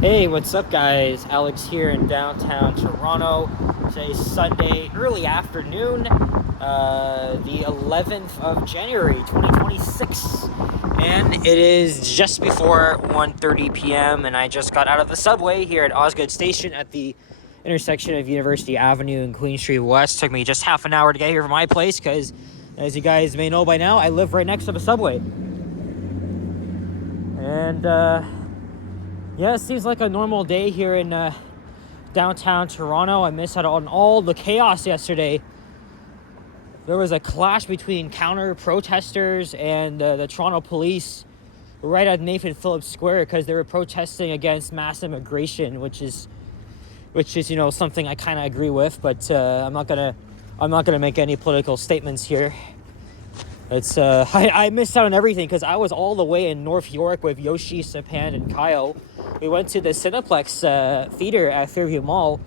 Hey, what's up, guys? Alex here in downtown Toronto. Today's Sunday, early afternoon, the 11th of January, 2026. And it is just before 1:30 p.m. and I just got out of the subway here at Osgood Station at the intersection of University Avenue and Queen Street West. Took me just half an hour to get here from my place because, as you guys may know by now, I live right next to the subway. And, yeah, it seems like a normal day here in downtown Toronto. I missed out on all the chaos yesterday. There was a clash between counter-protesters and the Toronto police right at Nathan Phillips Square because they were protesting against mass immigration, which is something I kind of agree with, but I'm not gonna make any political statements here. It's I missed out on everything because I was all the way in North York with Yoshi, Sapan, and Kyle. We went to the Cineplex theater at Fairview Mall.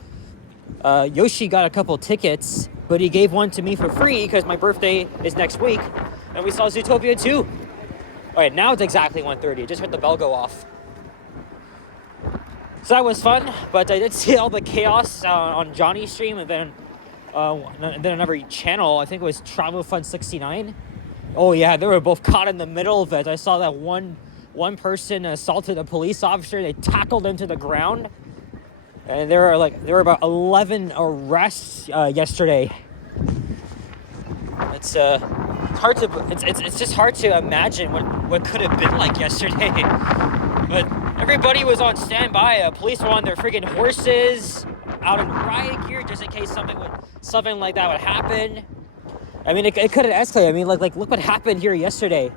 Yoshi got a couple tickets, but he gave one to me for free because my birthday is next week, and we saw Zootopia 2. All right, now it's exactly 1:30. I just heard the bell go off. So that was fun, but I did see all the chaos on Johnny's stream, and then another channel. I think it was Travel Fun 69. Oh yeah, they were both caught in the middle of it. I saw that one person assaulted a police officer. They tackled him to the ground, and there were about 11 arrests yesterday. It's just hard to imagine what could have been like yesterday. But everybody was on standby. Police were on their freaking horses, out in riot gear, just in case something like that would happen. I mean, it could have escalated. I mean, like look what happened here yesterday.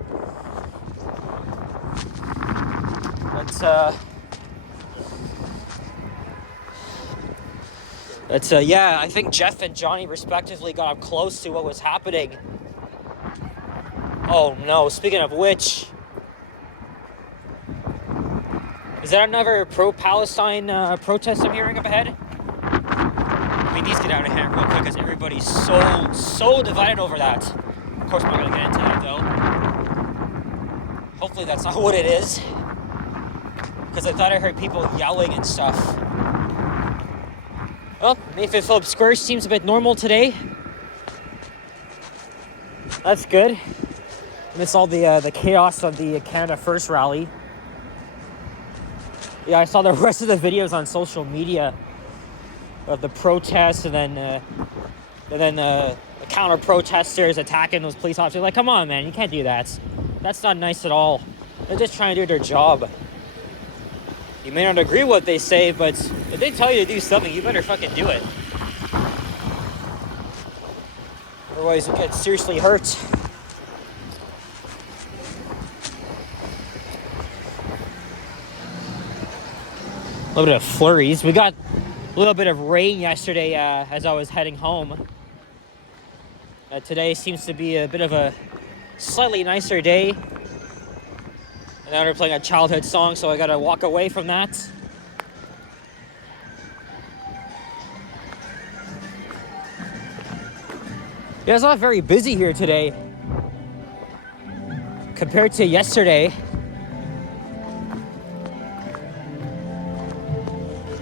Yeah, I think Jeff and Johnny respectively got up close to what was happening. Oh no, speaking of which, is that another pro-Palestine protest I'm hearing up ahead? I mean, these get out of hand real quick because everybody's so divided over that. Of course, I'm not going to get into that, though. Hopefully that's not what it is. Because I thought I heard people yelling and stuff. Well, Nathan Phillips Square seems a bit normal today. That's good. Amidst all the chaos of the Canada First rally. Yeah, I saw the rest of the videos on social media of the protests, and then the counter-protesters attacking those police officers. Like, come on, man, you can't do that. That's not nice at all. They're just trying to do their job. You may not agree with what they say, but if they tell you to do something, you better fucking do it. Otherwise, you'll get seriously hurt. A little bit of flurries. We got a little bit of rain yesterday as I was heading home. Today seems to be a bit of a slightly nicer day. And now they're playing a childhood song, so I gotta walk away from that. Yeah, it's not very busy here today compared to yesterday.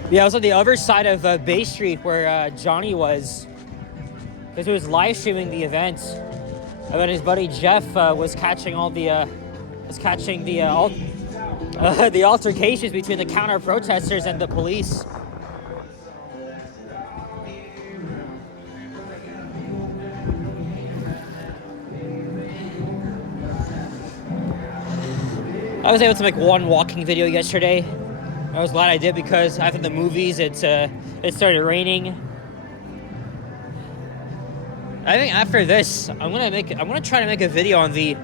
Yeah, I was on the other side of Bay Street where Johnny was, because he was live streaming the event, and then his buddy Jeff was catching the altercations between the counter protesters and the police. I was able to make one walking video yesterday. I was glad I did because after the movies, it started raining. I think after this, I'm gonna try to make a video on the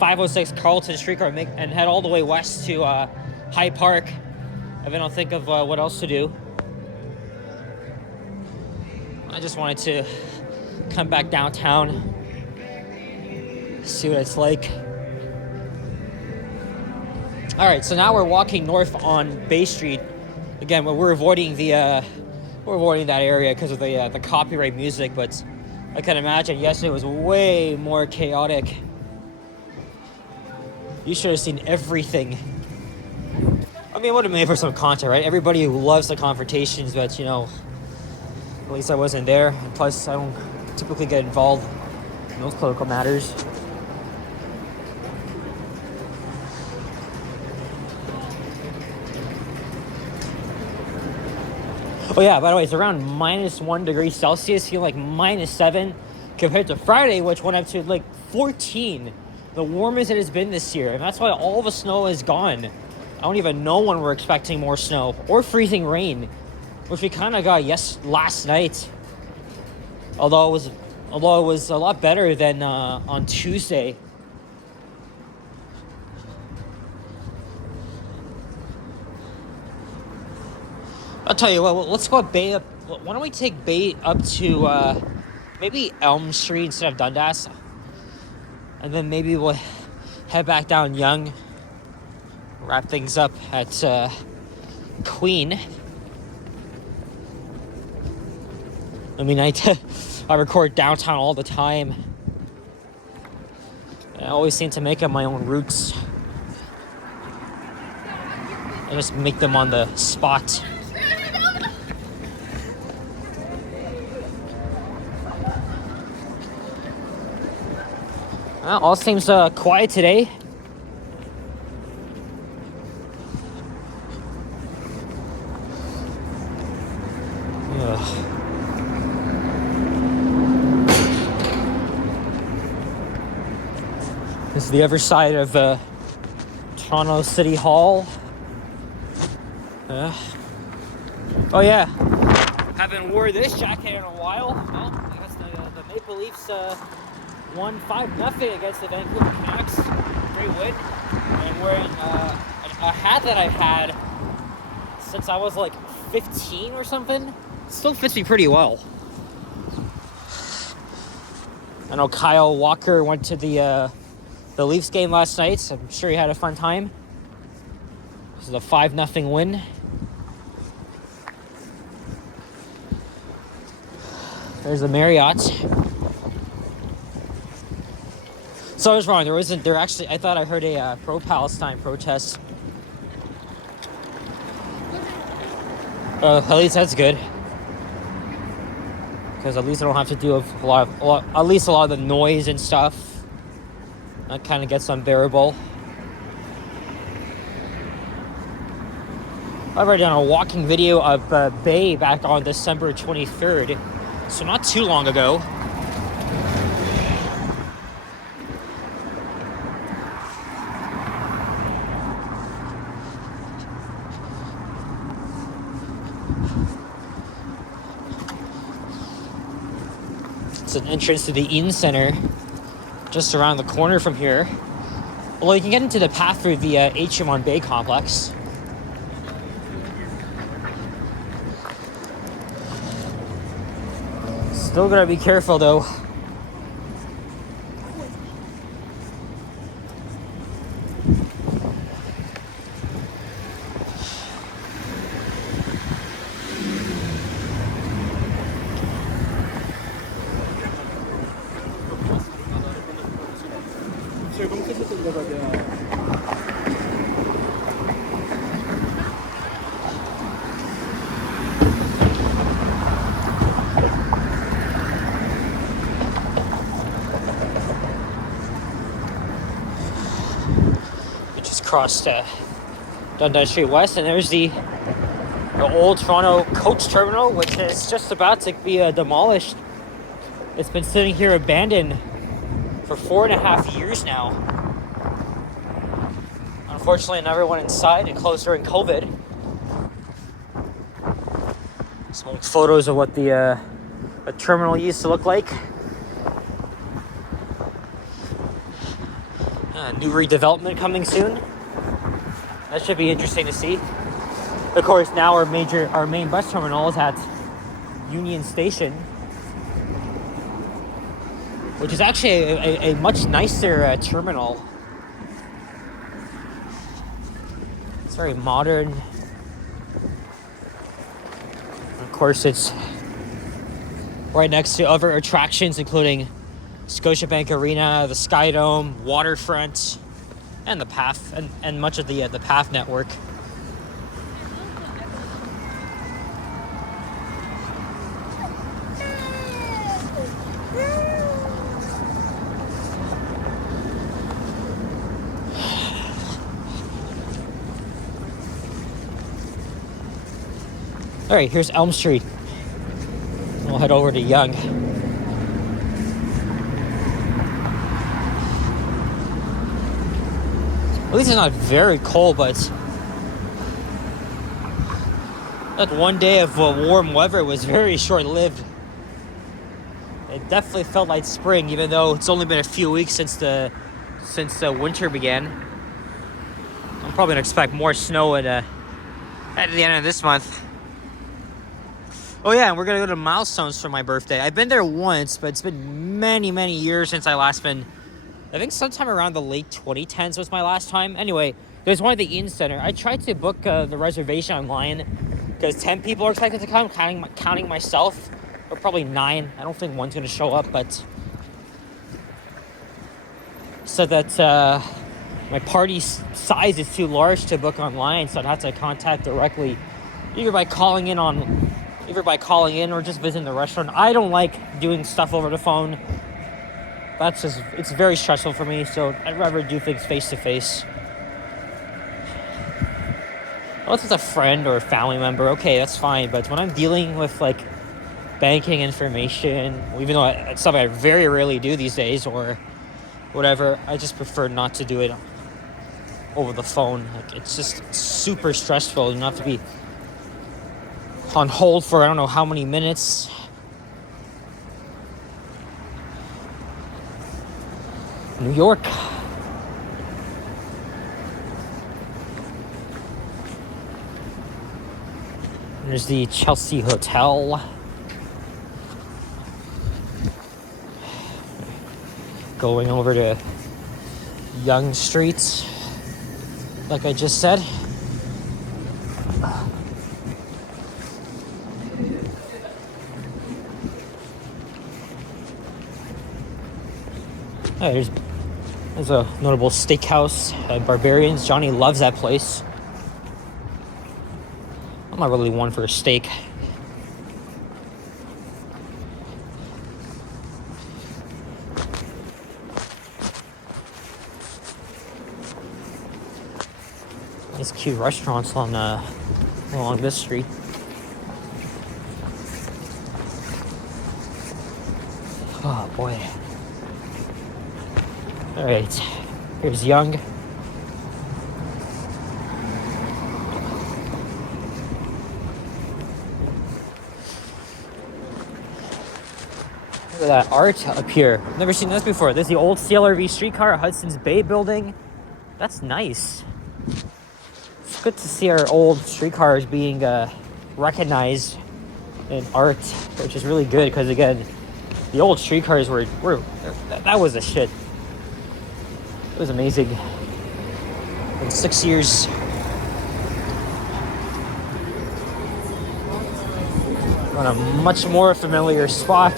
506 Carlton streetcar and head all the way west to Hyde Park. And then I'll think of what else to do. I just wanted to come back downtown, see what it's like. All right, so now we're walking north on Bay Street. Again, we're avoiding that area because of the copyright music, but I can imagine yesterday was way more chaotic. You should have seen everything. I mean, it would have made for some content, right? Everybody loves the confrontations, but, you know, at least I wasn't there. And plus, I don't typically get involved in those political matters. Oh yeah, by the way, it's around -1 degree Celsius, feeling like -7 compared to Friday, which went up to like 14, the warmest it has been this year. And that's why all the snow is gone. I don't even know when we're expecting more snow or freezing rain, which we kind of got last night. Although it was a lot better than on Tuesday. I'll tell you what, let's go up Bay up. Why don't we take Bay up to maybe Elm Street instead of Dundas? And then maybe we'll head back down Yonge, wrap things up at Queen. I mean, I record downtown all the time. I always seem to make up my own routes. I just make them on the spot. Well, all seems quiet today. This is the other side of Toronto City Hall. Oh yeah, haven't wore this jacket in a while. Well, I guess the Maple Leafs won 5-0 against the Vancouver Canucks. Great win. And wearing a hat that I've had since I was like 15 or something. Still fits me pretty well. I know Kyle Walker went to the Leafs game last night, so I'm sure he had a fun time. This is a 5-0 win. There's the Marriott. So I was wrong. I thought I heard a pro-Palestine protest. At least that's good. Because at least I don't have to deal with a lot of the noise and stuff. That kind of gets unbearable. I've already done a walking video of Bay back on December 23rd. So not too long ago. It's an entrance to the Eaton Center, just around the corner from here. Well, you can get into the path through the Atrium on Bay complex. Still gotta be careful though. Crossed Dundas Street West, and there's the old Toronto coach terminal, which is just about to be demolished. It's been sitting here abandoned for 4.5 years now. Unfortunately, I never went inside. It closed during COVID. Some photos of what the terminal used to look like. New redevelopment coming soon. That should be interesting to see. Of course, now our main bus terminal is at Union Station, which is actually a much nicer terminal. It's very modern. Of course, it's right next to other attractions, including Scotiabank Arena, the Sky Dome, Waterfront, and the PATH, and much of the PATH network. All right, here's Elm Street. We'll head over to Yonge. At least it's not very cold, but that one day of warm weather was very short-lived. It definitely felt like spring, even though it's only been a few weeks since the winter began. I'm probably gonna expect more snow at the end of this month. Oh yeah, and we're gonna go to Milestones for my birthday. I've been there once, but it's been many, many years since I last been. I think sometime around the late 2010s was my last time. Anyway, there's one at the Inn Center. I tried to book the reservation online because 10 people are expected to come, counting myself, or probably 9. I don't think one's gonna show up, but so that my party size is too large to book online, so I'd have to contact directly, either by calling in or just visiting the restaurant. I don't like doing stuff over the phone. It's very stressful for me, so I'd rather do things face to face. Unless it's a friend or a family member, okay, that's fine. But when I'm dealing with like banking information, even though it's something I very rarely do these days or whatever, I just prefer not to do it over the phone. Like, it's just super stressful. You have to be on hold for I don't know how many minutes. New York. There's the Chelsea Hotel. Going over to Yonge Street, like I just said. Hey, there's a notable steakhouse at Barbarians. Johnny loves that place. I'm not really one for a steak. These cute restaurants on along this street. Oh boy. All right, here's Yonge. Look at that art up here. Never seen this before. This is the old CLRV streetcar at Hudson's Bay building. That's nice. It's good to see our old streetcars being recognized in art, which is really good because, again, the old streetcars were that was a shit. It was amazing. In 6 years. On a much more familiar spot.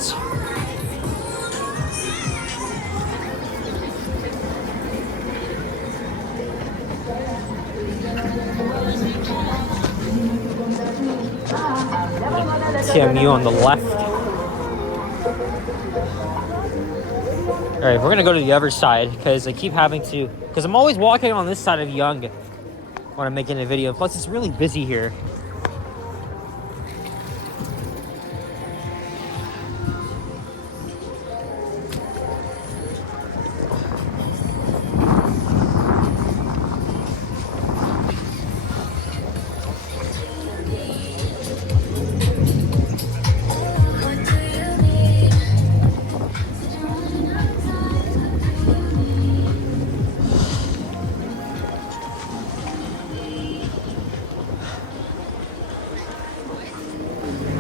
TMU on the left. All right, we're gonna go to the other side because I keep having to, because I'm always walking on this side of Yonge when I'm making a video. Plus, it's really busy here.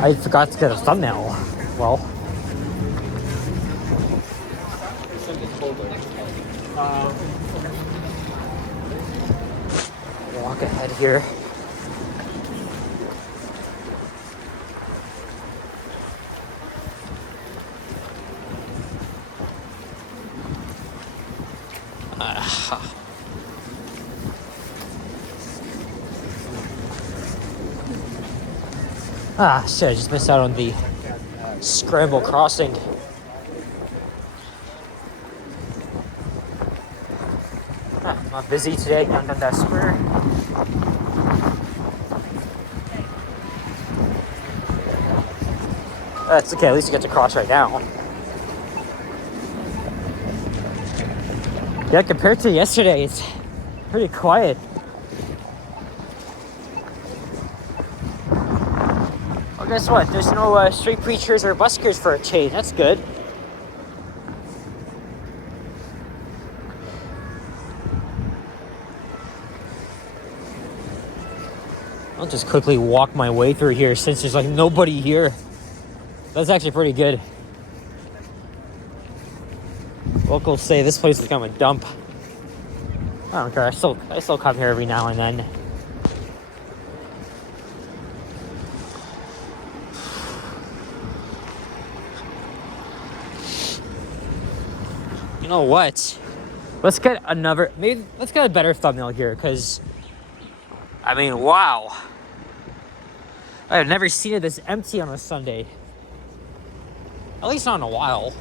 I forgot to get a thumbnail. Well, walk ahead here. Shit, I just missed out on the scramble crossing. Not busy today, not done that square. That's okay, at least you get to cross right now. Yeah, compared to yesterday, it's pretty quiet. Well, guess what? There's no street preachers or buskers for a change. That's good. I'll just quickly walk my way through here since there's like nobody here. That's actually pretty good. Locals say this place is kind of a dump. I don't care. I still come here every now and then. You know what? Let's get a better thumbnail here, because I mean, wow. I've never seen it this empty on a Sunday. At least not in a while.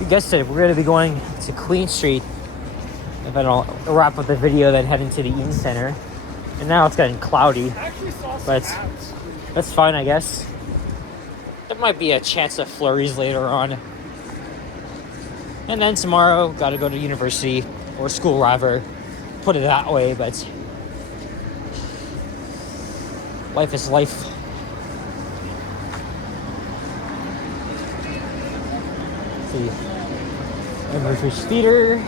You guessed it, we're going to be going to Queen Street. And then I'll wrap up the video, then head into the Eaton Center. And now it's getting cloudy. But that's fine, I guess. There might be a chance of flurries later on. And then tomorrow, gotta go to university, or school rather. Put it that way, but life is life. Let's see. Emergers Theater.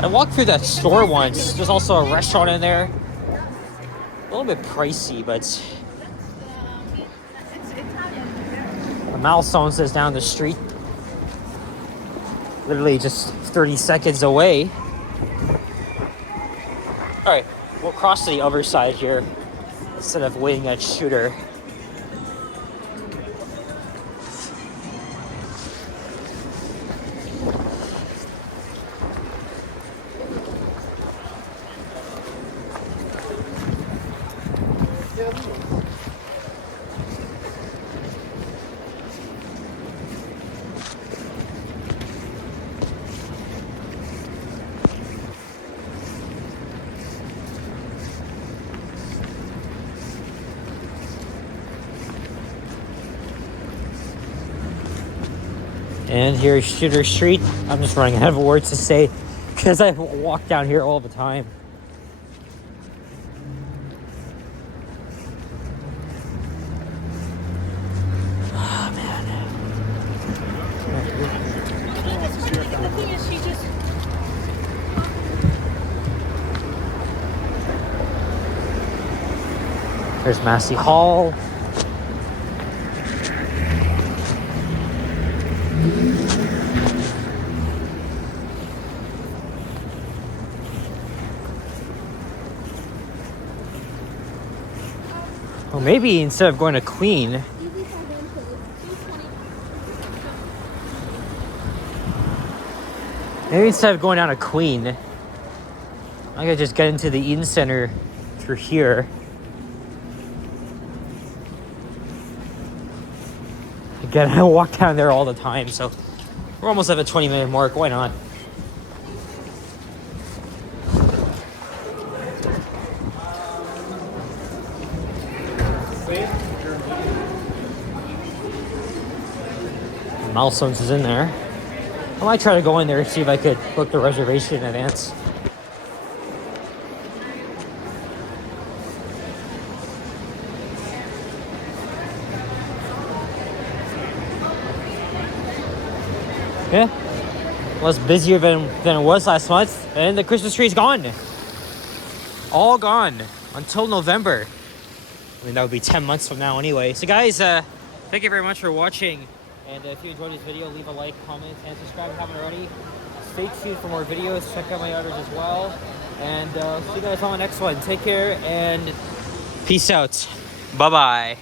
I walked through that store once. There's also a restaurant in there. A little bit pricey, but the Milestones is down the street. Literally just 30 seconds away. Alright, we'll cross to the other side here instead of waiting at Shooter. And here's Shooter Street. I'm just running out of words to say because I walk down here all the time. Oh, man. The thing is, she just... There's Massey Hall. Well, maybe instead of going to Queen, down to Queen, I could just get into the Eaton Center through here. Again, I walk down there all the time, so we're almost at the 20-minute mark. Why not? Milestones is in there. I might try to go in there and see if I could book the reservation in advance. Yeah, less busier than it was last month, and the Christmas tree's gone. All gone until November. I mean, that would be 10 months from now anyway. So guys, thank you very much for watching. And if you enjoyed this video, leave a like, comment, and subscribe if you haven't already. Stay tuned for more videos. Check out my others as well. And see you guys on the next one. Take care and peace out. Bye-bye.